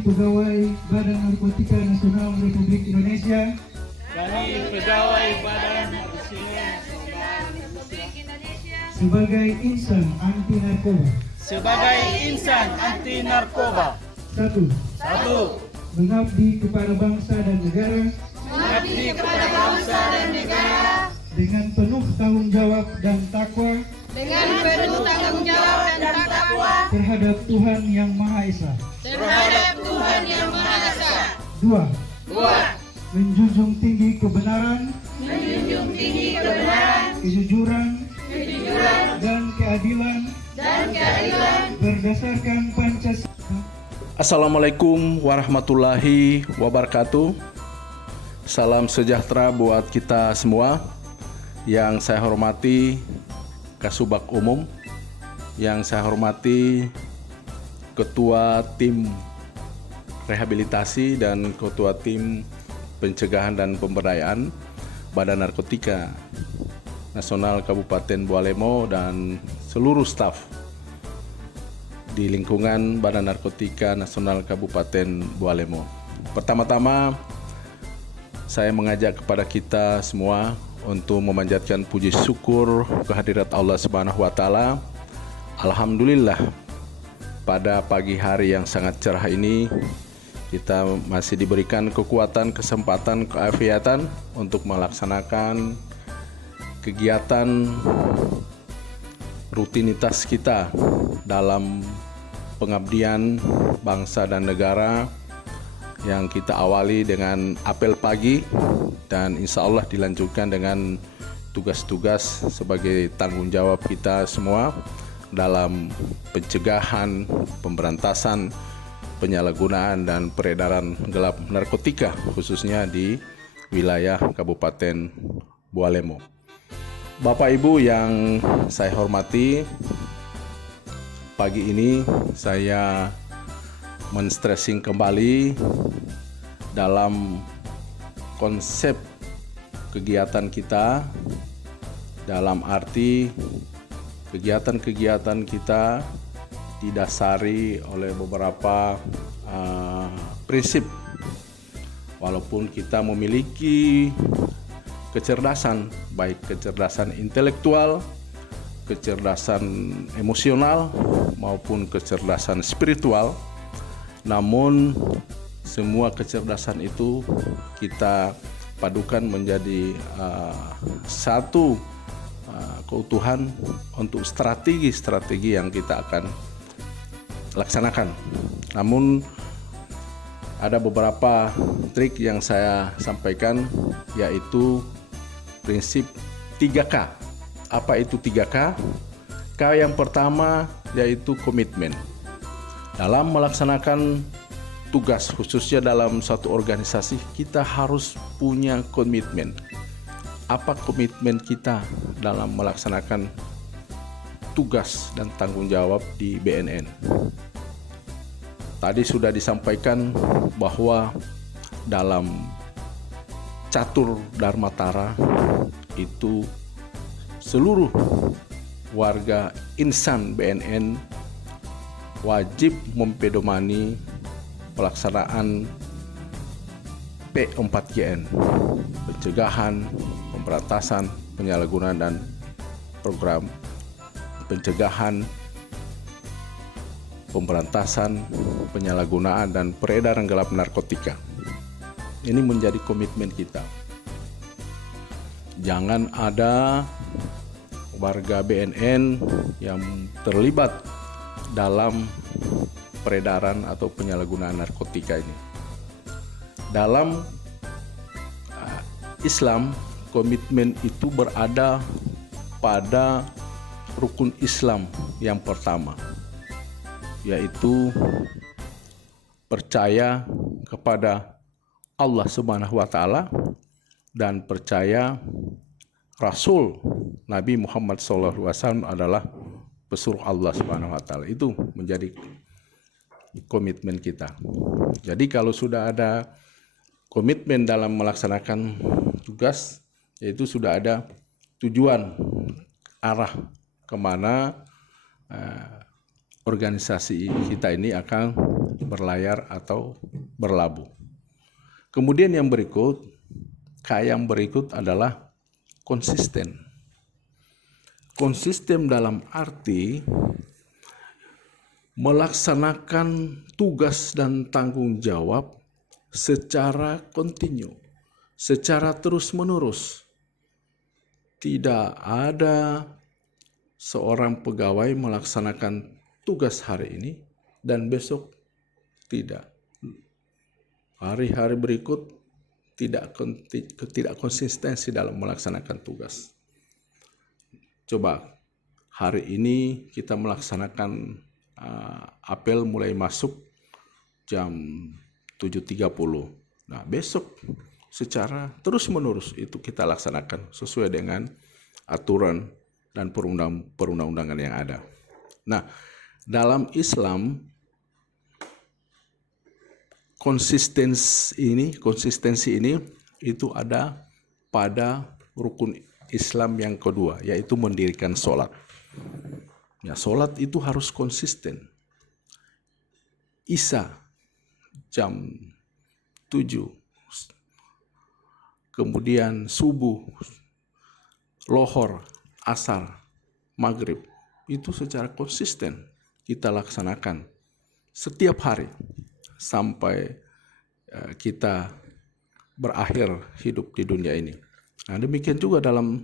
pegawai Badan Narkotika Nasional Republik Indonesia, kami pegawai Badan Narkotika sebagai insan anti narkoba. sebagai insan anti narkoba. Satu, mengabdi kepada bangsa dan negara Mengabdi kepada bangsa dan negara dengan penuh tanggung jawab dan takwa dengan penuh tanggung jawab dan takwa terhadap Tuhan Yang Maha Esa. terhadap Tuhan Yang Maha Esa. Dua, Dua, menjunjung tinggi kebenaran, menjunjung tinggi kebenaran, kejujuran, kejujuran, dan keadilan dan keadilan berdasarkan Pancasila. Assalamualaikum warahmatullahi wabarakatuh. Salam sejahtera buat kita semua. Yang saya hormati Kasubag Umum, yang saya hormati Ketua Tim Rehabilitasi dan Ketua Tim Pencegahan dan Pemberdayaan Badan Narkotika Nasional Kabupaten Bualemo dan seluruh staf di lingkungan Badan Narkotika Nasional Kabupaten Bualemo. Pertama-tama saya mengajak kepada kita semua untuk memanjatkan puji syukur kehadirat Allah Subhanahu wa taala. Alhamdulillah, pada pagi hari yang sangat cerah ini kita masih diberikan kekuatan, kesempatan, keafiatan untuk melaksanakan kegiatan rutinitas kita dalam pengabdian bangsa dan negara yang kita awali dengan apel pagi dan insya Allah dilanjutkan dengan tugas-tugas sebagai tanggung jawab kita semua dalam pencegahan, pemberantasan, penyalahgunaan dan peredaran gelap narkotika khususnya di wilayah Kabupaten Bualemo. Bapak Ibu yang saya hormati, pagi ini saya men-stressing kembali dalam konsep kegiatan kita, dalam arti kegiatan-kegiatan kita didasari oleh beberapa prinsip. Walaupun kita memiliki kecerdasan, baik kecerdasan intelektual, kecerdasan emosional maupun kecerdasan spiritual, namun semua kecerdasan itu kita padukan menjadi satu keutuhan untuk strategi-strategi yang kita akan laksanakan. Namun ada beberapa trik yang saya sampaikan, yaitu prinsip 3K. Apa itu 3K? K yang pertama yaitu komitmen. Dalam melaksanakan tugas, khususnya dalam satu organisasi, kita harus punya komitmen. Apa komitmen kita dalam melaksanakan tugas dan tanggung jawab di BNN? Tadi sudah disampaikan bahwa dalam catur Dharmatara itu seluruh warga insan BNN wajib mempedomani pelaksanaan P4GN, pencegahan, pemberantasan, penyalahgunaan dan program pencegahan, pemberantasan, penyalahgunaan dan peredaran gelap narkotika. Ini menjadi komitmen kita. Jangan ada warga BNN yang terlibat dalam peredaran atau penyalahgunaan narkotika ini. Dalam Islam, komitmen itu berada pada rukun Islam yang pertama, yaitu percaya kepada Allah Subhanahu wa taala dan percaya Rasul Nabi Muhammad SAW adalah pesuruh Allah Subhanahu wa taala. Itu menjadi komitmen kita. Jadi kalau sudah ada komitmen dalam melaksanakan tugas, yaitu sudah ada tujuan arah kemana organisasi kita ini akan berlayar atau berlabuh. Kemudian yang berikut adalah konsisten. Konsisten dalam arti melaksanakan tugas dan tanggung jawab secara kontinu, secara terus-menerus. Tidak ada seorang pegawai melaksanakan tugas hari ini dan besok tidak. Hari-hari berikut tidak konsistensi dalam melaksanakan tugas. Coba hari ini kita melaksanakan apel mulai masuk jam 7.30. Nah, besok secara terus-menerus itu kita laksanakan sesuai dengan aturan dan perundang-undangan yang ada. Nah, dalam Islam konsistensi ini itu ada pada rukun Islam yang kedua, yaitu mendirikan sholat. Ya, sholat itu harus konsisten. Isya jam 7, kemudian subuh, lohor, asar, maghrib, itu secara konsisten kita laksanakan setiap hari sampai kita berakhir hidup di dunia ini. Nah, demikian juga dalam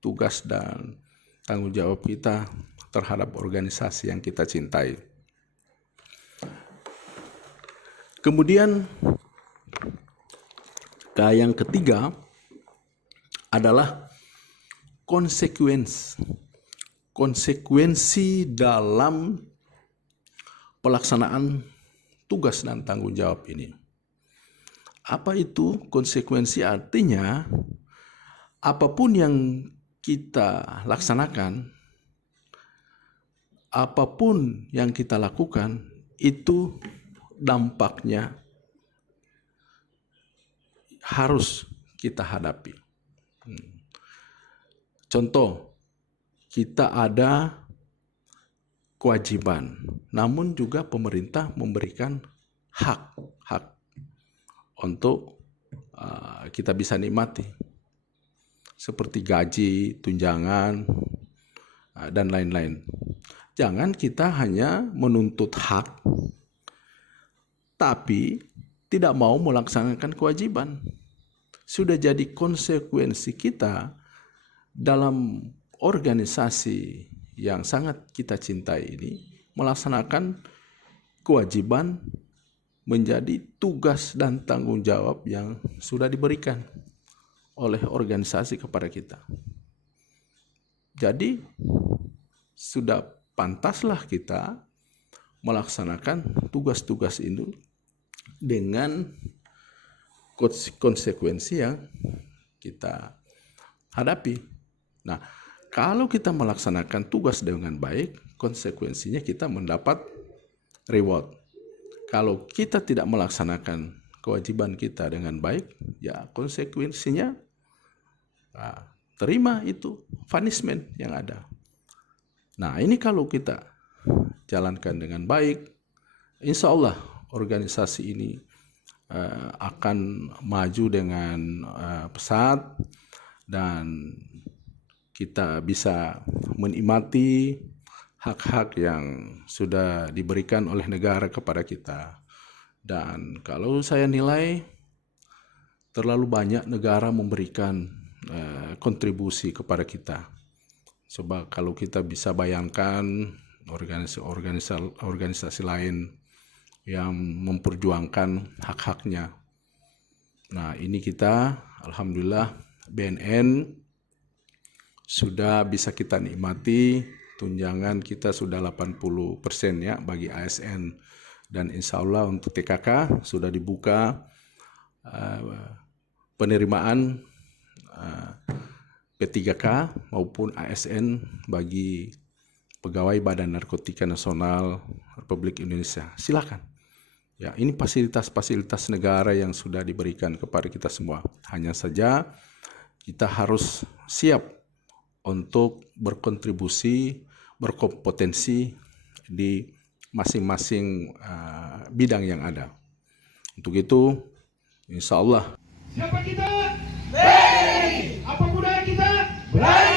tugas dan tanggung jawab kita terhadap organisasi yang kita cintai. Kemudian yang ketiga adalah konsekuensi dalam pelaksanaan tugas dan tanggung jawab ini. Apa itu konsekuensi? Artinya apapun yang kita laksanakan, apapun yang kita lakukan, itu dampaknya harus kita hadapi. Contoh, kita ada kewajiban, namun juga pemerintah memberikan hak untuk kita bisa nikmati, seperti gaji, tunjangan, dan lain-lain. Jangan kita hanya menuntut hak, tapi tidak mau melaksanakan kewajiban. Sudah jadi konsekuensi kita dalam organisasi yang sangat kita cintai ini, melaksanakan kewajiban menjadi tugas dan tanggung jawab yang sudah diberikan oleh organisasi kepada kita. Jadi sudah pantaslah kita melaksanakan tugas-tugas itu dengan konsekuensi yang kita hadapi. Nah, kalau kita melaksanakan tugas dengan baik, konsekuensinya kita mendapat reward. Kalau kita tidak melaksanakan kewajiban kita dengan baik, ya konsekuensinya terima itu punishment yang ada. Nah, ini kalau kita jalankan dengan baik, insya Allah organisasi ini akan maju dengan pesat dan kita bisa menikmati hak-hak yang sudah diberikan oleh negara kepada kita. Dan kalau saya nilai terlalu banyak negara memberikan kontribusi kepada kita. Coba kalau kita bisa bayangkan organisasi lain yang memperjuangkan hak-haknya. Nah, ini kita alhamdulillah BNN sudah bisa kita nikmati, tunjangan kita sudah 80% ya bagi ASN, dan insya Allah untuk TKK sudah dibuka penerimaan P3K maupun ASN bagi pegawai Badan Narkotika Nasional Republik Indonesia. Silakan. Ya, ini fasilitas-fasilitas negara yang sudah diberikan kepada kita semua. Hanya saja kita harus siap untuk berkontribusi, berkompetensi di masing-masing bidang yang ada. Untuk itu, insya Allah Siapa kita? BRI. Apa budaya kita? BRI.